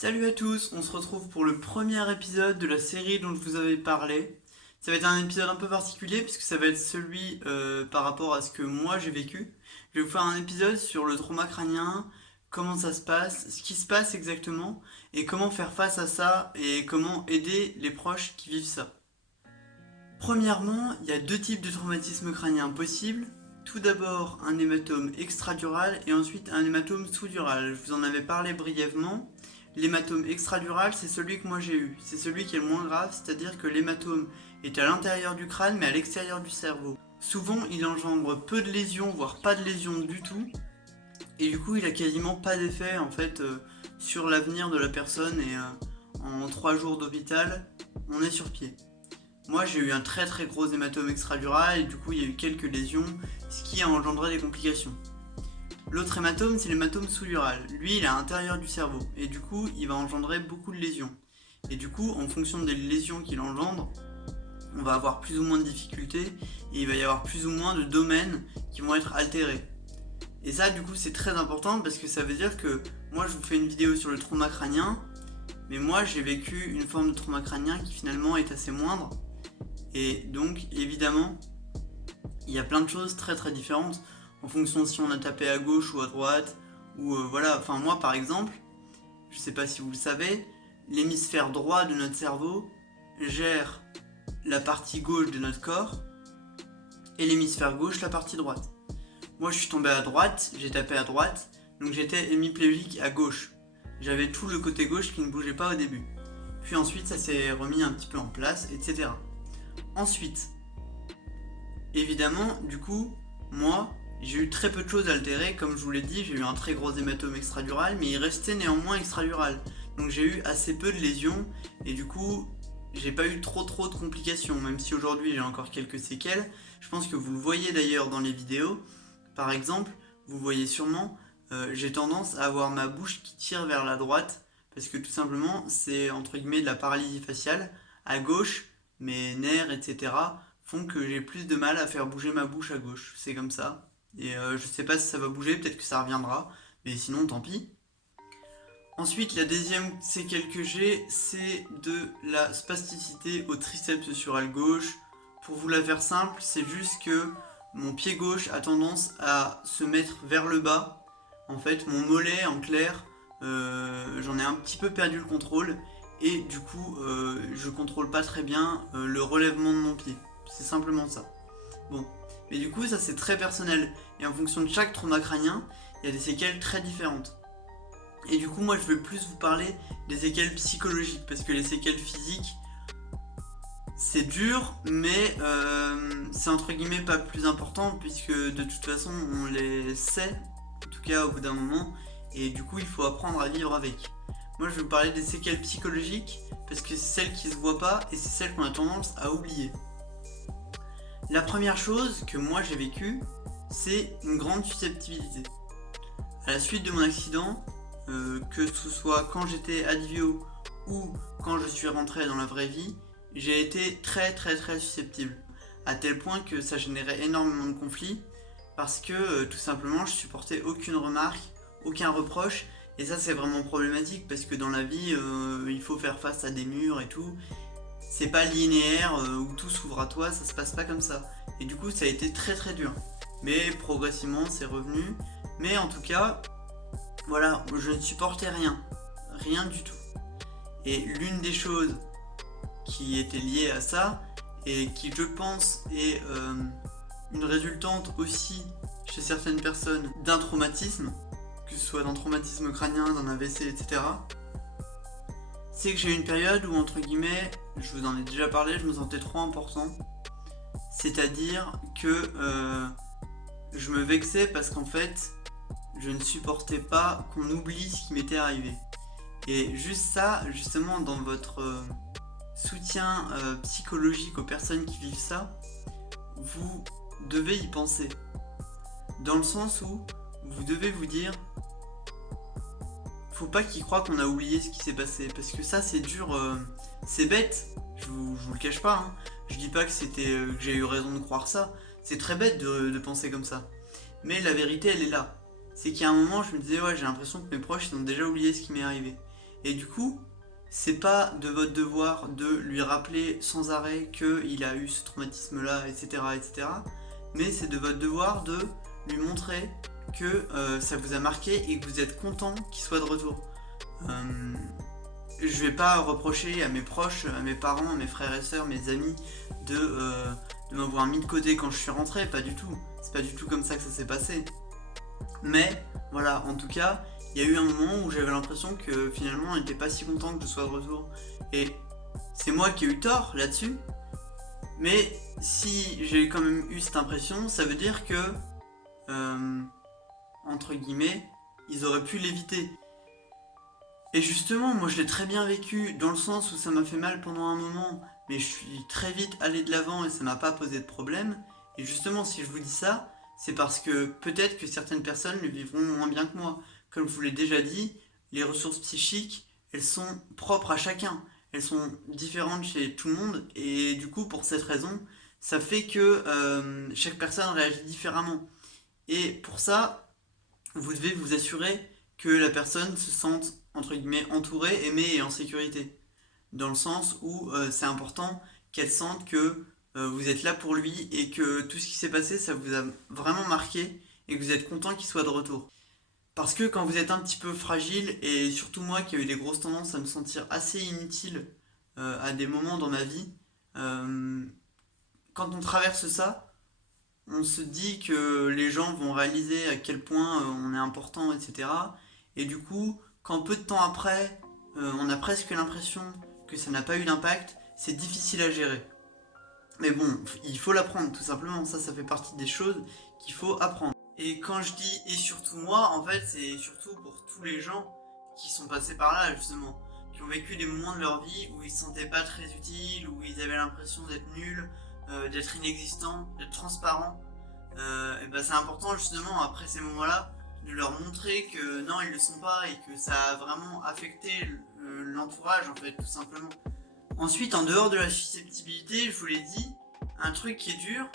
Salut à tous, on se retrouve pour le premier épisode de la série dont je vous avais parlé. Ça va être un épisode un peu particulier puisque ça va être celui par rapport à ce que moi j'ai vécu. Je vais vous faire un épisode sur le trauma crânien, comment ça se passe, ce qui se passe exactement et comment faire face à ça et comment aider les proches qui vivent ça. Premièrement, il y a deux types de traumatisme crânien possibles. Tout d'abord un hématome extradural et ensuite un hématome sous-dural. Je vous en avais parlé brièvement. L'hématome extradural, c'est celui que moi j'ai eu. C'est celui qui est le moins grave, c'est-à-dire que l'hématome est à l'intérieur du crâne mais à l'extérieur du cerveau. Souvent, il engendre peu de lésions, voire pas de lésions du tout. Et du coup, il a quasiment pas d'effet en fait sur l'avenir de la personne et en 3 jours d'hôpital, on est sur pied. Moi, j'ai eu un très très gros hématome extradural et du coup, il y a eu quelques lésions, ce qui a engendré des complications. L'autre hématome, c'est l'hématome sous-dural. Lui, il est à l'intérieur du cerveau et du coup, il va engendrer beaucoup de lésions. Et du coup, en fonction des lésions qu'il engendre, on va avoir plus ou moins de difficultés et il va y avoir plus ou moins de domaines qui vont être altérés. Et ça, du coup, c'est très important parce que ça veut dire que moi, je vous fais une vidéo sur le trauma crânien, mais moi, j'ai vécu une forme de trauma crânien qui finalement est assez moindre. Et donc, évidemment, il y a plein de choses très très différentes en fonction de si on a tapé à gauche ou à droite, ou voilà, enfin moi par exemple, je sais pas si vous le savez, l'hémisphère droit de notre cerveau gère la partie gauche de notre corps, et l'hémisphère gauche la partie droite. Moi je suis tombé à droite, j'ai tapé à droite, donc j'étais hémiplégique à gauche. J'avais tout le côté gauche qui ne bougeait pas au début. Puis ensuite ça s'est remis un petit peu en place, etc. Ensuite, évidemment, du coup, moi, j'ai eu très peu de choses altérées, comme je vous l'ai dit, j'ai eu un très gros hématome extradural, mais il restait néanmoins extradural. Donc j'ai eu assez peu de lésions, et du coup, j'ai pas eu trop de complications, même si aujourd'hui j'ai encore quelques séquelles. Je pense que vous le voyez d'ailleurs dans les vidéos. Par exemple, vous voyez sûrement, j'ai tendance à avoir ma bouche qui tire vers la droite, parce que tout simplement, c'est entre guillemets de la paralysie faciale. À gauche, mes nerfs, etc., font que j'ai plus de mal à faire bouger ma bouche à gauche. C'est comme ça. Et je sais pas si ça va bouger, peut-être que ça reviendra, mais sinon tant pis. Ensuite, la deuxième séquelle que j'ai, c'est de la spasticité au triceps sural gauche. Pour vous la faire simple, c'est juste que mon pied gauche a tendance à se mettre vers le bas. En fait, mon mollet, en clair, j'en ai un petit peu perdu le contrôle. Et du coup, je contrôle pas très bien le relèvement de mon pied. C'est simplement ça. Bon, mais du coup, ça c'est très personnel. Et en fonction de chaque trauma crânien, il y a des séquelles très différentes. Et du coup, moi je vais plus vous parler des séquelles psychologiques, parce que les séquelles physiques, c'est dur, mais c'est entre guillemets pas plus important, puisque de toute façon on les sait, en tout cas au bout d'un moment, et du coup il faut apprendre à vivre avec. Moi je vais vous parler des séquelles psychologiques, parce que c'est celles qui se voient pas, et c'est celles qu'on a tendance à oublier. La première chose que moi j'ai vécue, c'est une grande susceptibilité. À la suite de mon accident, que ce soit quand j'étais advio ou quand je suis rentré dans la vraie vie, j'ai été très susceptible. À tel point que ça générait énormément de conflits parce que tout simplement je supportais aucune remarque, aucun reproche. Et ça c'est vraiment problématique parce que dans la vie il faut faire face à des murs et tout. C'est pas linéaire où tout s'ouvre à toi, ça se passe pas comme ça. Et du coup ça a été très dur. Mais progressivement c'est revenu. Mais en tout cas, voilà, je ne supportais rien du tout. Et l'une des choses qui était liée à ça, et qui je pense est une résultante aussi chez certaines personnes d'un traumatisme, que ce soit d'un traumatisme crânien, d'un AVC, etc., c'est que j'ai eu une période où, entre guillemets, je vous en ai déjà parlé, je me sentais trop important. C'est-à-dire que je me vexais parce qu'en fait, je ne supportais pas qu'on oublie ce qui m'était arrivé. Et juste ça, justement, dans votre soutien psychologique aux personnes qui vivent ça, vous devez y penser. Dans le sens où vous devez vous dire, faut pas qu'ils croient qu'on a oublié ce qui s'est passé. Parce que ça, c'est dur, c'est bête, je vous le cache pas. Hein. Je dis pas que que j'ai eu raison de croire ça. C'est très bête de penser comme ça. Mais la vérité, elle est là. C'est qu'à un moment, je me disais, ouais, j'ai l'impression que mes proches ils ont déjà oublié ce qui m'est arrivé. Et du coup, c'est pas de votre devoir de lui rappeler sans arrêt qu'il a eu ce traumatisme-là, etc., etc. Mais c'est de votre devoir de lui montrer que ça vous a marqué et que vous êtes content qu'il soit de retour. Euh, je vais pas reprocher à mes proches, à mes parents, à mes frères et sœurs, mes amis de m'avoir mis de côté quand je suis rentré, pas du tout. C'est pas du tout comme ça que ça s'est passé. Mais voilà, en tout cas, il y a eu un moment où j'avais l'impression que finalement on n'était pas si content que je sois de retour. Et c'est moi qui ai eu tort là-dessus. Mais si j'ai quand même eu cette impression, ça veut dire que, euh, entre guillemets, ils auraient pu l'éviter. Et justement, moi je l'ai très bien vécu, dans le sens où ça m'a fait mal pendant un moment, mais je suis très vite allé de l'avant et ça m'a pas posé de problème. Et justement, si je vous dis ça, c'est parce que peut-être que certaines personnes le vivront moins bien que moi. Comme je vous l'ai déjà dit, les ressources psychiques, elles sont propres à chacun. Elles sont différentes chez tout le monde, et du coup, pour cette raison, ça fait que chaque personne réagit différemment. Et pour ça, vous devez vous assurer que la personne se sente entre guillemets entourée, aimée et en sécurité. Dans le sens où c'est important qu'elle sente que vous êtes là pour lui et que tout ce qui s'est passé, ça vous a vraiment marqué et que vous êtes content qu'il soit de retour. Parce que quand vous êtes un petit peu fragile, et surtout moi qui ai eu des grosses tendances à me sentir assez inutile à des moments dans ma vie, euh, quand on traverse ça, on se dit que les gens vont réaliser à quel point on est important, etc. Et du coup, quand peu de temps après, on a presque l'impression que ça n'a pas eu d'impact, c'est difficile à gérer. Mais bon, il faut l'apprendre tout simplement, ça fait partie des choses qu'il faut apprendre. Et quand je dis et surtout moi, en fait, c'est surtout pour tous les gens qui sont passés par là, justement, qui ont vécu des moments de leur vie où ils se sentaient pas très utiles, où ils avaient l'impression d'être nuls, d'être inexistants, d'être transparents. Et ben c'est important justement après ces moments-là de leur montrer que non, ils le sont pas et que ça a vraiment affecté l'entourage en fait, tout simplement. Ensuite, en dehors de la susceptibilité, je vous l'ai dit, un truc qui est dur,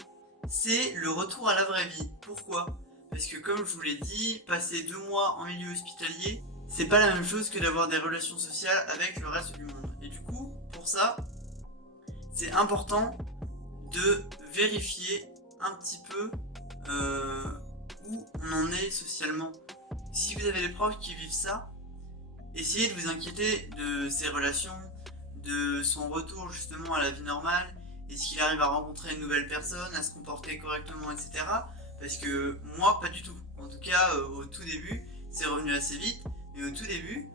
c'est le retour à la vraie vie. Pourquoi? Parce que comme je vous l'ai dit, passer 2 mois en milieu hospitalier, c'est pas la même chose que d'avoir des relations sociales avec le reste du monde. Et du coup, pour ça, c'est important de vérifier un petit peu euh, où on en est socialement. Si vous avez des proches qui vivent ça, essayez de vous inquiéter de ces relations, de son retour justement à la vie normale, est-ce qu'il arrive à rencontrer une nouvelle personne, à se comporter correctement, etc. Parce que moi, pas du tout. En tout cas, au tout début, c'est revenu assez vite, mais au tout début,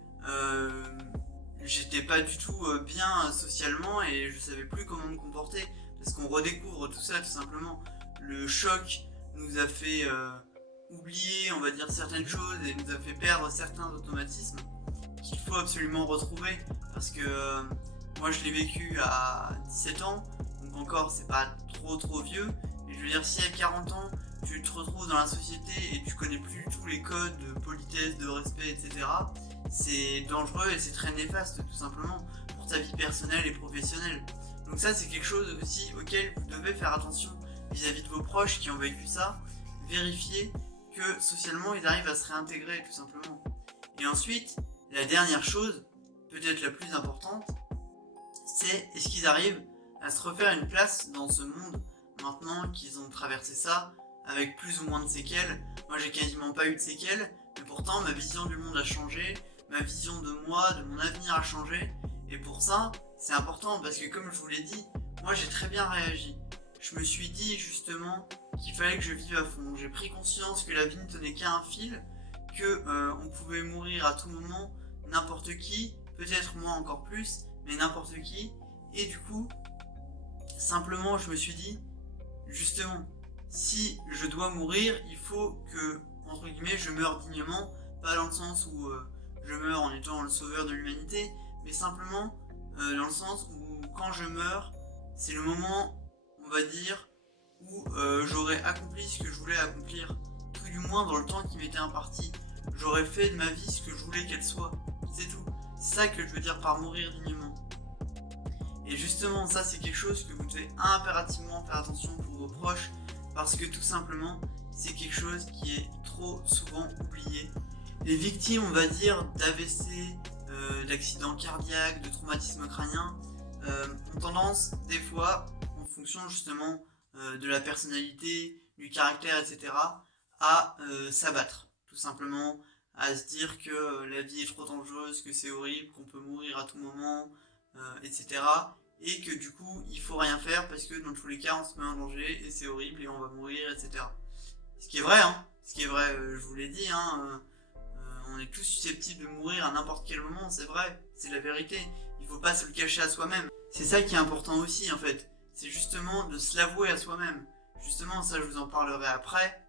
j'étais pas du tout bien socialement et je savais plus comment me comporter parce qu'on redécouvre tout ça tout simplement. Le choc nous a fait oublier, on va dire, certaines choses et nous a fait perdre certains automatismes qu'il faut absolument retrouver parce que moi je l'ai vécu à 17 ans, donc encore c'est pas trop vieux, mais je veux dire si à 40 ans tu te retrouves dans la société et tu connais plus tous les codes de politesse, de respect, etc., c'est dangereux et c'est très néfaste tout simplement pour ta vie personnelle et professionnelle. Donc ça c'est quelque chose aussi auquel vous devez faire attention vis-à-vis de vos proches qui ont vécu ça, vérifier que socialement ils arrivent à se réintégrer tout simplement. Et ensuite, la dernière chose, peut-être la plus importante, c'est est-ce qu'ils arrivent à se refaire une place dans ce monde maintenant qu'ils ont traversé ça avec plus ou moins de séquelles. Moi j'ai quasiment pas eu de séquelles, mais pourtant ma vision du monde a changé, ma vision de moi, de mon avenir a changé, et pour ça c'est important parce que comme je vous l'ai dit, moi j'ai très bien réagi. Je me suis dit justement qu'il fallait que je vive à fond. J'ai pris conscience que la vie ne tenait qu'à un fil, que on pouvait mourir à tout moment, n'importe qui, peut-être moi encore plus, mais n'importe qui. Et du coup, simplement je me suis dit, justement, si je dois mourir, il faut que, entre guillemets, je meure dignement, pas dans le sens où je meurs en étant le sauveur de l'humanité, mais simplement dans le sens où quand je meurs, c'est le moment, on va dire, où j'aurais accompli ce que je voulais accomplir, tout du moins dans le temps qui m'était imparti. J'aurais fait de ma vie ce que je voulais qu'elle soit, c'est tout. C'est ça que je veux dire par mourir dignement. Et justement, ça c'est quelque chose que vous devez impérativement faire attention pour vos proches, parce que tout simplement, c'est quelque chose qui est trop souvent oublié. Les victimes, on va dire, d'AVC, d'accidents cardiaques, de traumatismes crâniens, ont tendance des fois, en fonction justement de la personnalité, du caractère, etc., à s'abattre, tout simplement, à se dire que la vie est trop dangereuse, que c'est horrible, qu'on peut mourir à tout moment, etc. Et que du coup, il faut rien faire parce que dans tous les cas, on se met en danger et c'est horrible et on va mourir, etc. Ce qui est vrai, hein. Ce qui est vrai, je vous l'ai dit, hein. On est tous susceptibles de mourir à n'importe quel moment, c'est vrai, c'est la vérité. Il faut pas se le cacher à soi-même. C'est ça qui est important aussi, en fait. C'est justement de se l'avouer à soi-même. Justement, ça, je vous en parlerai après.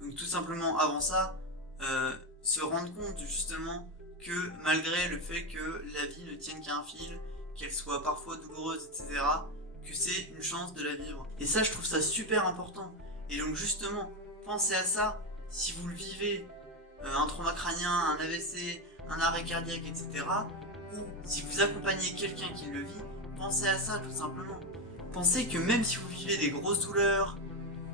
Donc, tout simplement, avant ça, se rendre compte, justement, que malgré le fait que la vie ne tienne qu'à un fil, qu'elle soit parfois douloureuse, etc., que c'est une chance de la vivre. Et ça, je trouve ça super important. Et donc, justement, pensez à ça. Si vous le vivez, un trauma crânien, un AVC, un arrêt cardiaque, etc. Ou si vous accompagnez quelqu'un qui le vit, pensez à ça tout simplement. Pensez que même si vous vivez des grosses douleurs,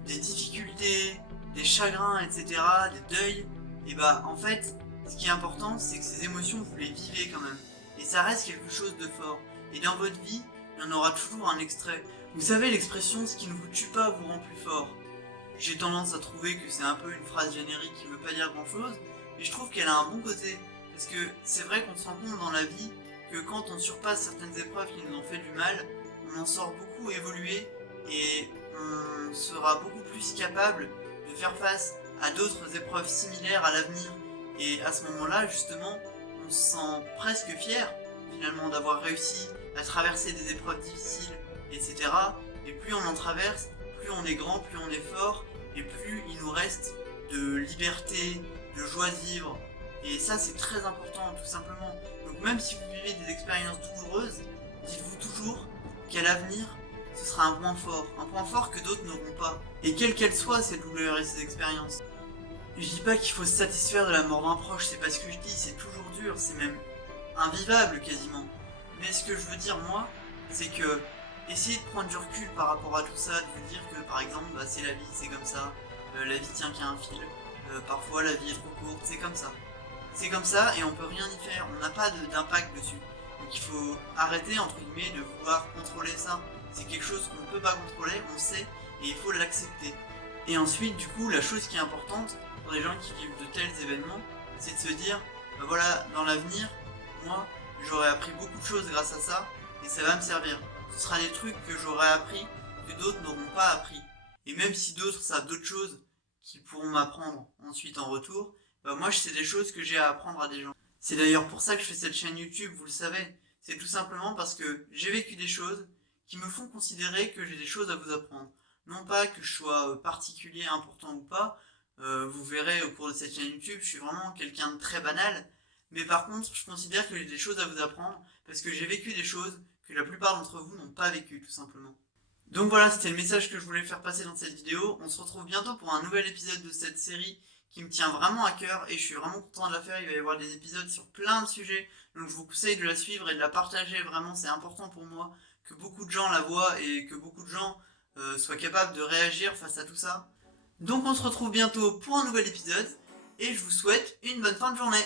des difficultés, des chagrins, etc., des deuils, et bah en fait, ce qui est important, c'est que ces émotions, vous les vivez quand même. Et ça reste quelque chose de fort. Et dans votre vie, il y en aura toujours un extrait. Vous savez l'expression « ce qui ne vous tue pas vous rend plus fort ». J'ai tendance à trouver que c'est un peu une phrase générique qui veut pas dire grand chose, mais je trouve qu'elle a un bon côté, parce que c'est vrai qu'on se rend compte dans la vie que quand on surpasse certaines épreuves qui nous ont fait du mal, on en sort beaucoup évolué et on sera beaucoup plus capable de faire face à d'autres épreuves similaires à l'avenir. Et à ce moment-là, justement, on se sent presque fier finalement d'avoir réussi à traverser des épreuves difficiles, etc. Et plus on en traverse, plus on est grand, plus on est fort, et plus il nous reste de liberté, de joie de vivre. Et ça, c'est très important, tout simplement. Donc même si vous vivez des expériences douloureuses, dites-vous toujours qu'à l'avenir, ce sera un point fort que d'autres n'auront pas. Et quelles qu'elles soient ces douleurs et ces expériences. Je dis pas qu'il faut se satisfaire de la mort d'un proche, c'est pas ce que je dis, c'est toujours dur, c'est même invivable quasiment. Mais ce que je veux dire moi, c'est que essayez de prendre du recul par rapport à tout ça, de vous dire que par exemple, bah, c'est la vie, c'est comme ça, la vie tient qu'à un fil, parfois la vie est trop courte, c'est comme ça. C'est comme ça et on peut rien y faire, on n'a pas d'impact dessus. Donc il faut arrêter entre guillemets de vouloir contrôler ça. C'est quelque chose qu'on ne peut pas contrôler, on sait, et il faut l'accepter. Et ensuite, du coup, la chose qui est importante pour les gens qui vivent de tels événements, c'est de se dire, bah voilà, dans l'avenir, moi, j'aurai appris beaucoup de choses grâce à ça, et ça va me servir. Ce sera des trucs que j'aurai appris, que d'autres n'auront pas appris. Et même si d'autres savent d'autres choses qui pourront m'apprendre ensuite en retour, bah moi je sais des choses que j'ai à apprendre à des gens. C'est d'ailleurs pour ça que je fais cette chaîne YouTube, vous le savez. C'est tout simplement parce que j'ai vécu des choses qui me font considérer que j'ai des choses à vous apprendre. Non pas que je sois particulier, important ou pas, vous verrez au cours de cette chaîne YouTube, je suis vraiment quelqu'un de très banal, mais par contre, je considère que j'ai des choses à vous apprendre parce que j'ai vécu des choses que la plupart d'entre vous n'ont pas vécues, tout simplement. Donc voilà, c'était le message que je voulais faire passer dans cette vidéo. On se retrouve bientôt pour un nouvel épisode de cette série qui me tient vraiment à cœur et je suis vraiment content de la faire. Il va y avoir des épisodes sur plein de sujets, donc je vous conseille de la suivre et de la partager. Vraiment, c'est important pour moi que beaucoup de gens la voient et que beaucoup de gens soient capables de réagir face à tout ça. Donc on se retrouve bientôt pour un nouvel épisode et je vous souhaite une bonne fin de journée.